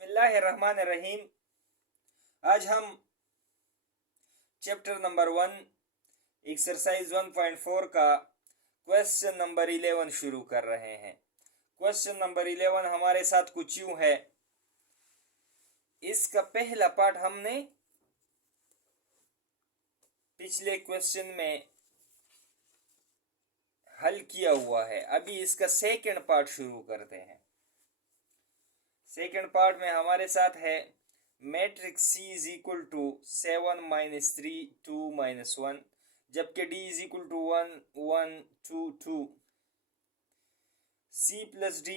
बिस्मिल्लाहिर्रहमानिर्रहीम। आज हम चैप्टर नंबर 1 एक्सरसाइज 1.4 का क्वेश्चन नंबर 11 शुरू कर रहे हैं। क्वेश्चन नंबर 11 हमारे साथ कुछ यूं है। इसका पहला पार्ट हमने पिछले क्वेश्चन में हल किया हुआ है। अभी इसका सेकंड पार्ट शुरू करते हैं। सेकंड पार्ट में हमारे साथ है matrix C is equal to 7 minus 3 2 minus 1, जबकि D is equal to 1 1 2 2। C plus D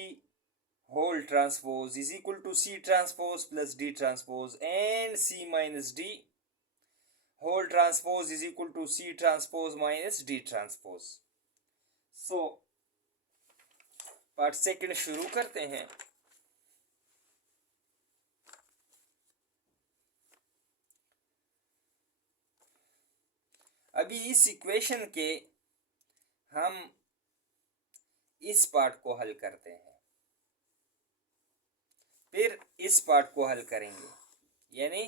whole transpose is equal to C transpose plus D transpose and C minus D whole transpose is equal to C transpose minus D transpose. So part second शुरू करते हैं। अभी इस equation के हम इस part को हल करते हैं, फिर इस पार्ट को हल करेंगे, यानी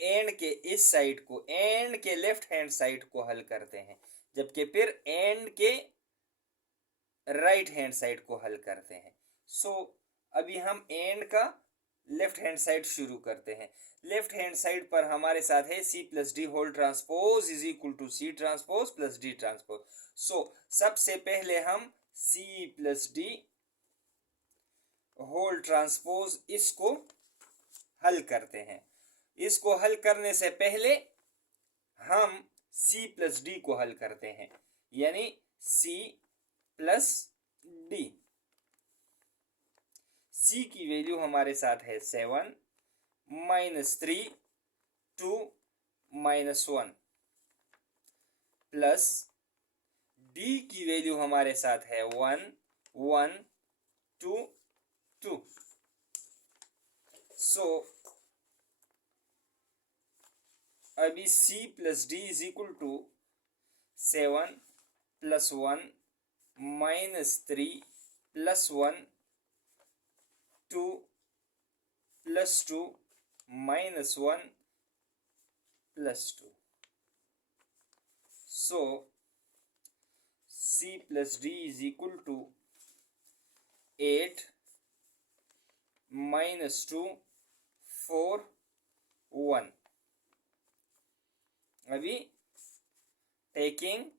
एंड के इस साइड को, एंड के लेफ्ट हैंड साइड को हल करते हैं, जबकि फिर एंड के राइट हैंड साइड को हल करते हैं। सो अभी हम एंड का लेफ्ट हैंड साइड शुरू करते हैं। लेफ्ट हैंड साइड पर हमारे साथ है C plus D whole transpose is equal to C transpose plus D transpose. So सबसे पहले हम C plus D whole transpose इसको हल करते हैं। इसको हल करने से पहले हम C प्लस D को हल करते हैं, यानी C प्लस D। C की वैल्यू हमारे साथ है 7 माइनस 3 2 माइनस 1 प्लस D की वैल्यू हमारे साथ है 1 1 2 2। सो अभी C plus D is equal to 7 plus 1 minus 3 plus 1 2 plus 2 minus 1 plus 2। So C plus D is equal to 8 minus 2 4 1। अभी टेकिंग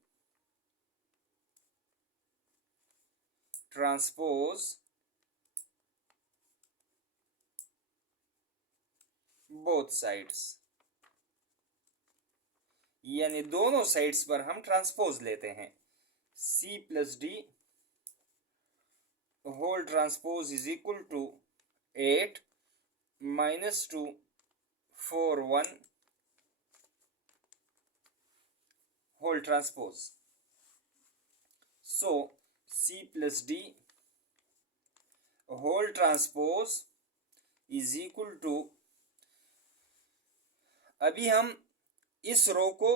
ट्रांसपोज बोथ साइड्स, यानी दोनों साइड्स पर हम ट्रांसपोज लेते हैं। C plus D whole transpose is equal to 8 minus 2 4 1 whole transpose. So C plus D whole transpose is equal to, अभी हम इस रो को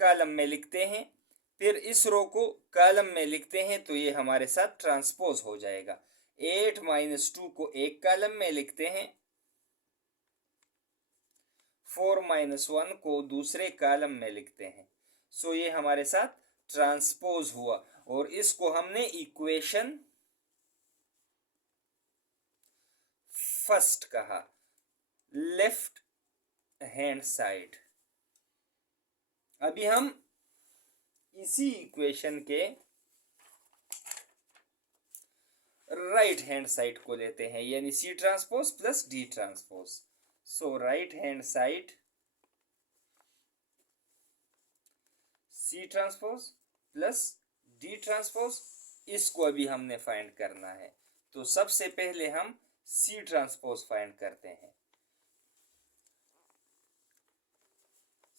कॉलम में लिखते हैं, फिर इस रो को कॉलम में लिखते हैं, तो ये हमारे साथ ट्रांसपोज हो जाएगा। 8 माइनस 2 को एक कॉलम में लिखते हैं, 4 माइनस 1 को दूसरे कॉलम में लिखते हैं। सो ये हमारे साथ ट्रांसपोज हुआ और इसको हमने इक्वेशन फर्स्ट कहा, लेफ्ट हैंड साइड। अभी हम इसी इक्वेशन के राइट हैंड साइड को लेते हैं, यानी C transpose plus D transpose. So right hand side C transpose plus D transpose, इसको अभी हमने फाइंड करना है। तो सबसे पहले हम C ट्रांसपोज फाइंड करते हैं।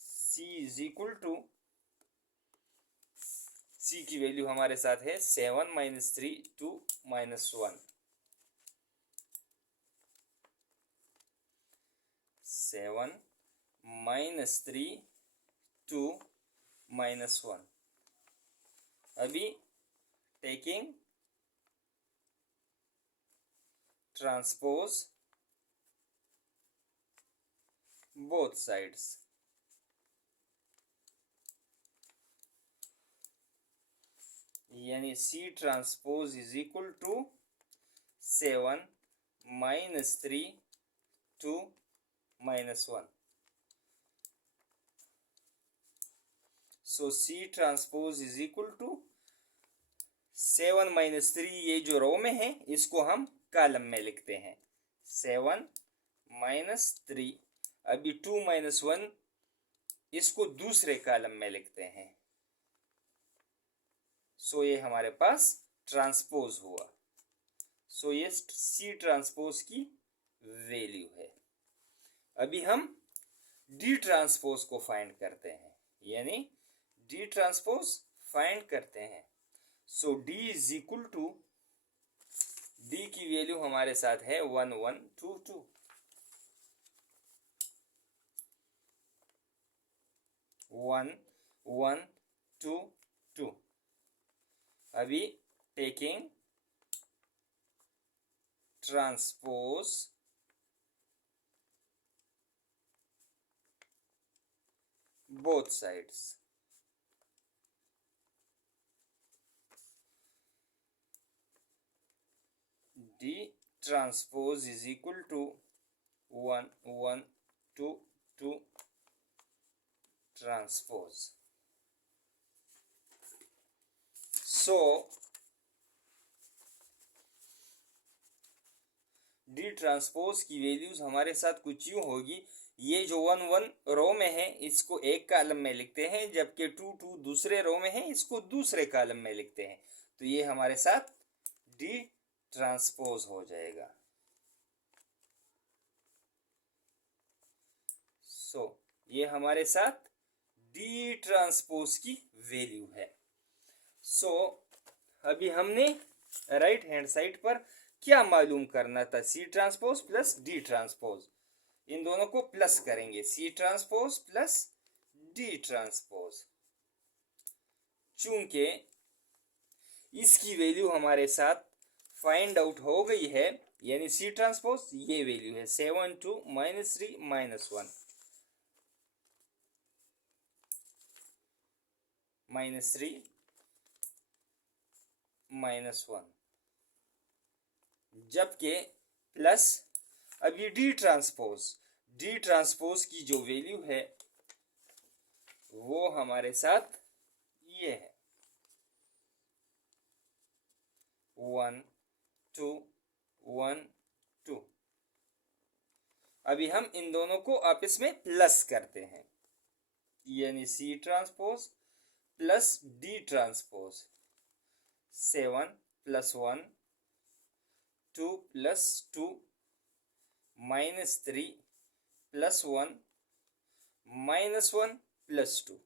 C is equal to, C की वैल्यू हमारे साथ है 7 माइनस 3 2 माइनस 1। 7 minus 3 2 minus 1। अभी टेकिंग ट्रांसपोज बोथ साइड्स, यानी C transpose is equal to 7 minus 3 2 minus 1. So C transpose is equal to 7 minus 3, ये जो रो में है इसको हम कॉलम में लिखते हैं. 7 माइनस 3, अभी 2 माइनस 1 इसको दूसरे कॉलम में लिखते हैं. सो ये हमारे पास ट्रांसपोज हुआ. सो ये C ट्रांसपोज की वैल्यू है. अभी हम D ट्रांसपोज को फाइंड करते हैं, यानी D ट्रांसपोज फाइंड करते हैं. So D is equal to, D की वैल्यू हमारे साथ है 1 1 2 2. 1 1 2 2. अभी taking transpose both sides, D transpose is equal to 1 1 2 2 transpose. So D transpose की वैल्यूज हमारे साथ कुछ यूं होगी. ये जो 1 1 रो में है इसको एक कॉलम में लिखते हैं, जबकि 2 2 दूसरे रो में है इसको दूसरे कॉलम में लिखते हैं. तो ये हमारे साथ D ट्रांसपोज हो जाएगा. सो ये हमारे साथ D ट्रांसपोज की वैल्यू है. सो अभी हमने राइट हैंड साइड पर क्या मालूम करना था, C transpose plus D transpose. इन दोनों को प्लस करेंगे, C transpose plus D transpose. चूंकि इसकी वैल्यू हमारे साथ फाइंड आउट हो गई है, यानी C ट्रांसपोज ये वैल्यू है 7 2 माइनस 3 माइनस 1 माइनस 3 माइनस 1, जबकि प्लस अभी D ट्रांसपोज की जो वैल्यू है वो हमारे साथ ये है 1 2 1 2. अभी हम इन दोनों को आपस में प्लस करते हैं, यानी C transpose plus D transpose. 7 plus 1 2 plus 2 minus 3 plus 1 minus 1 plus 2.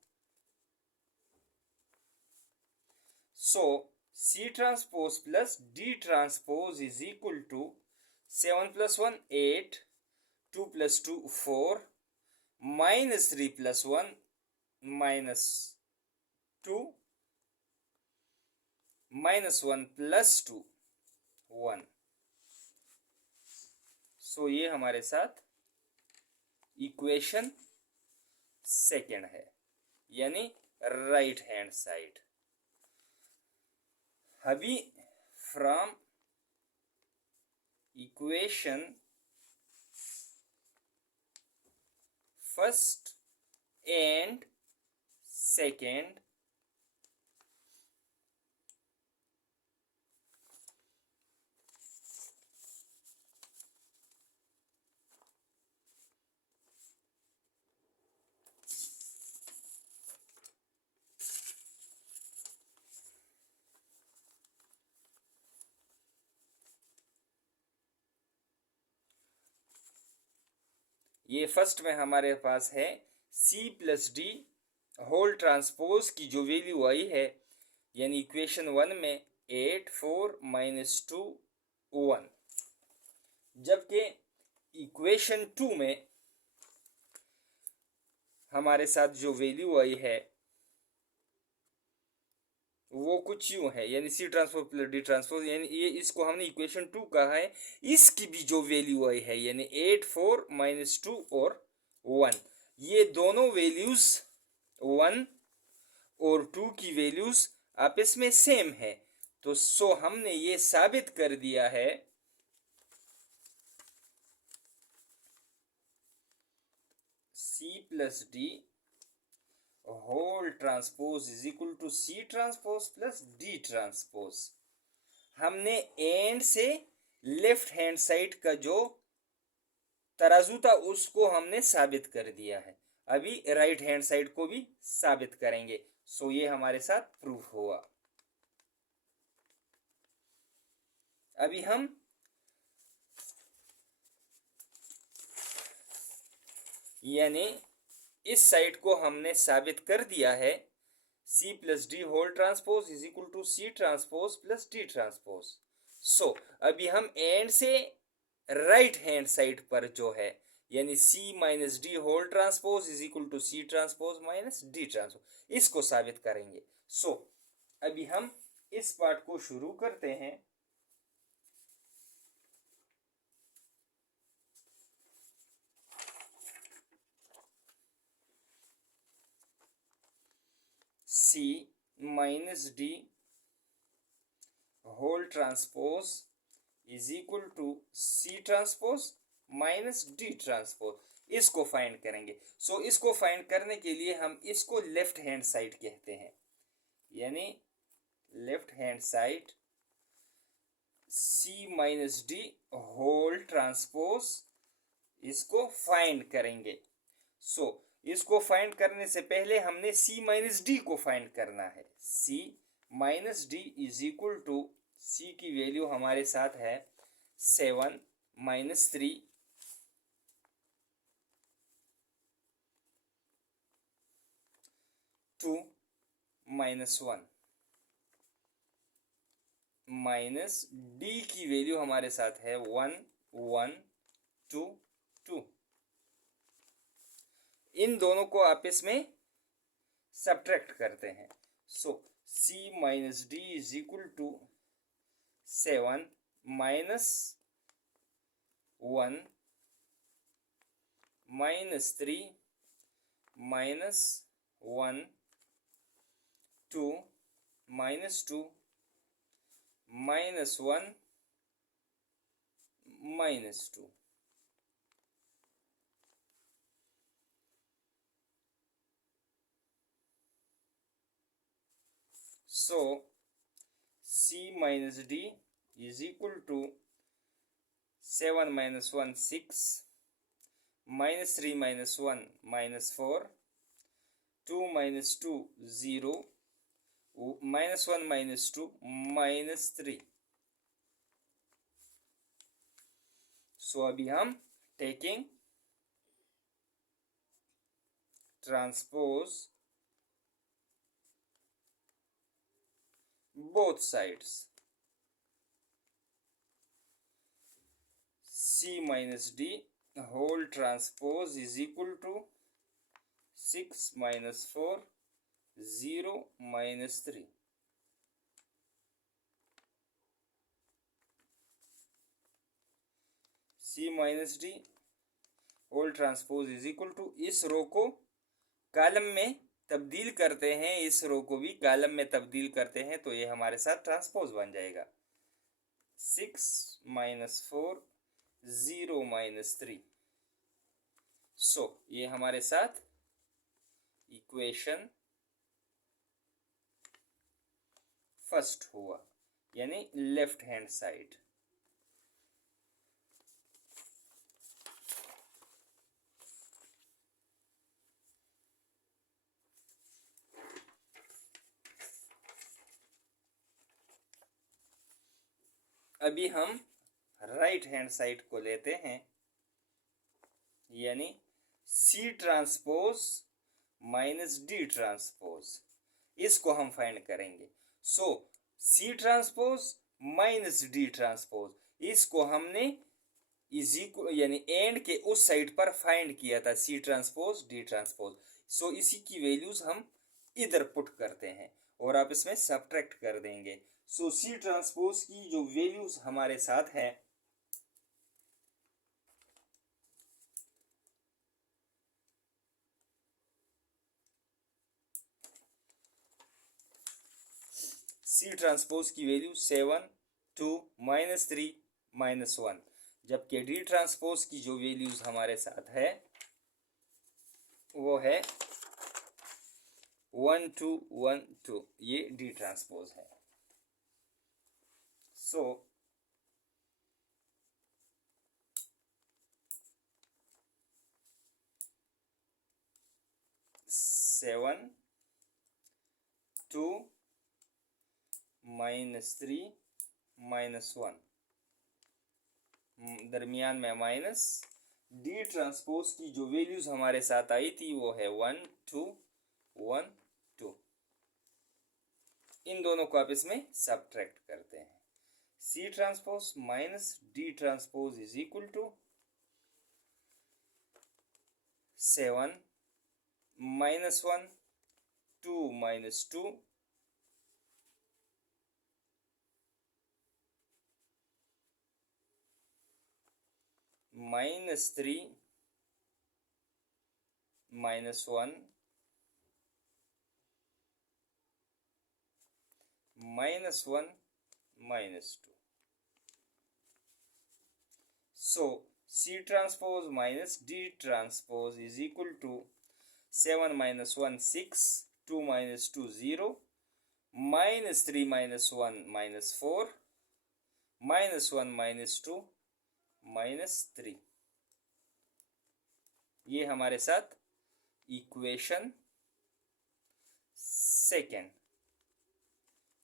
So C transpose plus D transpose is equal to 7 plus 1 8 2 plus 2 4 minus 3 plus 1 minus 2 minus 1 plus 2 1. सो ये हमारे साथ इक्वेशन सेकेंड है, यानी राइट हैंड साइड. अभी from equation first and second ये first में हमारे पास है C plus D whole transpose की जो वैल्यू आई है, यानी इक्वेशन 1 में 8 4 माइनस 2 1, जबकि इक्वेशन 2 में हमारे साथ जो वैल्यू आई है वो कुछ यूं है, यानी C transpose plus D transpose, यानी ये इसको हमने इक्वेशन 2 कहा है। इसकी भी जो वैल्यू आई है, यानी 8 4 माइनस 2 और 1, ये दोनों वैल्यूज 1 और 2 की वैल्यूज आपस में सेम है। तो सो हमने ये साबित कर दिया है C plus D whole transpose is equal to C transpose plus D transpose. हमने एंड से लेफ्ट हैंड साइड का जो तराजू था उसको हमने साबित कर दिया है। अभी राइट हैंड साइड को भी साबित करेंगे। सो ये हमारे साथ प्रूफ हुआ। अभी हम यानी इस साइड को हमने साबित कर दिया है C plus D whole transpose is equal to C transpose plus D transpose. So अभी हम एंड से राइट हैंड साइड पर जो है, यानी C minus D whole transpose is equal to C transpose minus D transpose, इसको साबित करेंगे। सो अभी हम इस पार्ट को शुरू करते हैं। C minus D whole transpose is equal to C transpose minus D transpose, इसको फाइंड करेंगे। सो इसको फाइंड करने के लिए हम इसको लेफ्ट हैंड साइड कहते हैं, यानी left hand side C minus D whole transpose, इसको फाइंड करेंगे। सो इसको फाइंड करने से पहले हमने C माइनस डी को फाइंड करना है। C minus D is equal to, C की वैल्यू हमारे साथ है 7 माइनस 3 2 माइनस 1 माइनस D की वैल्यू हमारे साथ है 1 1 2 2। इन दोनों को आपस में सब्ट्रैक्ट करते हैं। So C minus D is equal to 7 minus 1 minus 3 minus 1 2 minus 2 minus 1 minus 2। So C minus D is equal to 7 minus 1 6 minus 3 minus 1 minus 4 2 minus 2 0 minus 1 minus 2 minus 3। So अभी हम taking transpose both sides, C minus D whole transpose is equal to 6 minus 4 0 minus 3। C minus D whole transpose is equal to, इस row को column में तब्दील करते हैं, इस row को भी कॉलम में तब्दील करते हैं, तो ये हमारे साथ ट्रांसपोज बन जाएगा 6 माइनस 4 0 माइनस 3। सो ये हमारे साथ इक्वेशन फर्स्ट हुआ, यानी लेफ्ट हैंड साइड। अभी हम राइट हैंड साइड को लेते हैं, यानी C transpose minus D transpose, इसको हम फाइंड करेंगे। सो C transpose minus D transpose, इसको हमने इज इक्वल यानी एंड के उस साइड पर फाइंड किया था, C ट्रांसपोज D ट्रांसपोज। सो इसी की वैल्यूज हम इधर पुट करते हैं और आप इसमें सब्ट्रैक्ट कर देंगे। सो सी ट्रांसपोज की जो वैल्यूज हमारे साथ है सी ट्रांसपोज की वैल्यू 7 2 -3 -1, जबकि डी ट्रांसपोज की जो वैल्यूज हमारे साथ है वो है 1 2 1 2, ये डी ट्रांसपोज है। सो 7 2 -3 -1, दरमियान में माइनस। डी ट्रांसपोज की जो वैल्यूज हमारे साथ आई थी वो है 1 2 1 2। इन दोनों को आप इसमें सब्ट्रैक्ट करते हैं। C transpose minus D transpose is equal to 7 -1 2 -2 -3 -1 -1 -2। So C transpose minus D transpose is equal to 7 minus 1 6, 2 minus 2 0, minus 3 minus 1 minus 4, minus 1 minus 2 minus 3। ये हमारे साथ इक्वेशन सेकेंड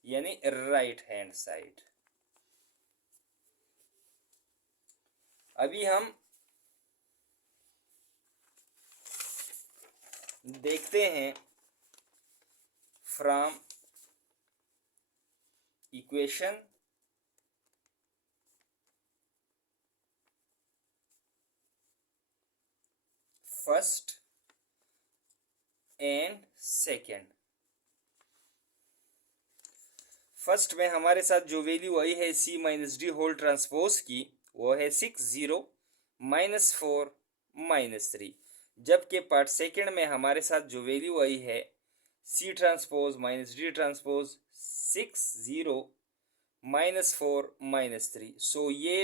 यानी राइट हैंड साइड। अभी हम देखते हैं from equation first and second. First में हमारे साथ जो वैल्यू आई है सी माइनस डी होल ट्रांसपोज की वो है 6 0 -4 -3, जबकि पार्ट सेकेंड में हमारे साथ जो वैल्यू आई है C transpose minus D transpose 6 0 -4 -3। So ये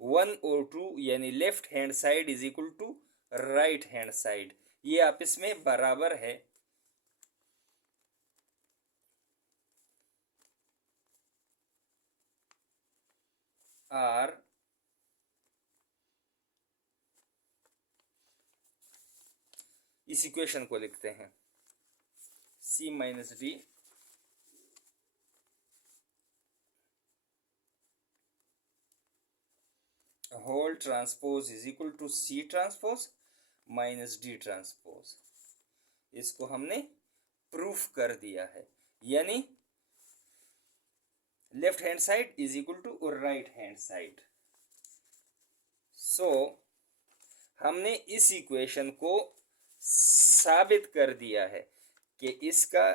1 और 2 यानी left hand side is equal to right hand side, ये आपस में बराबर है। आर इस इक्वेशन को लिखते हैं C minus D whole transpose is equal to C transpose minus D transpose. इसको हमने प्रूफ कर दिया है, यानी left hand side is equal to right hand side. So हमने इस इक्वेशन को साबित कर दिया है कि इसका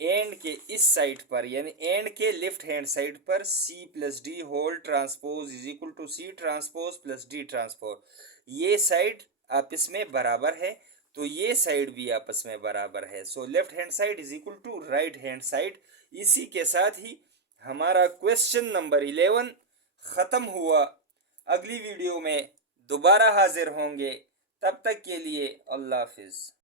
एंड के इस साइड पर यानी एंड के लेफ्ट हैंड साइड पर C plus D whole transpose is equal to C transpose plus D transpose, ये साइड आपस में बराबर है तो ये साइड भी आपस में बराबर है। So left hand side is equal to right hand side. इसी के साथ ही हमारा क्वेश्चन नंबर 11 ख़त्म हुआ। अगली वीडियो में दोबारा हाजिर होंगे, तब तक के लिए अल्लाह हाफिज़।